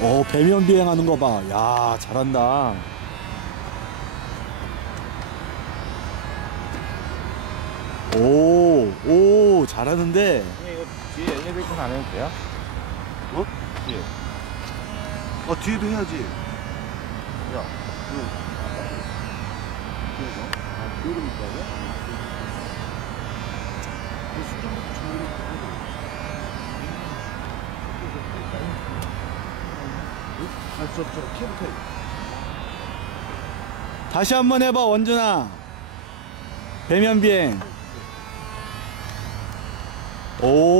어, 배면 비행하는 거 봐. 야, 잘한다. 오, 오, 잘하는데. 뒤에 엘리베이터는 안 해도 돼요? 어? 뒤에. 어 뒤에도 해야지. 야, 그 뒤에서. 아, 뒤로 있다고? 그 수정부터 준비를 아, 저, 저, 케이블카. 다시 한 번 해봐, 원준아. 배면 비행. 오,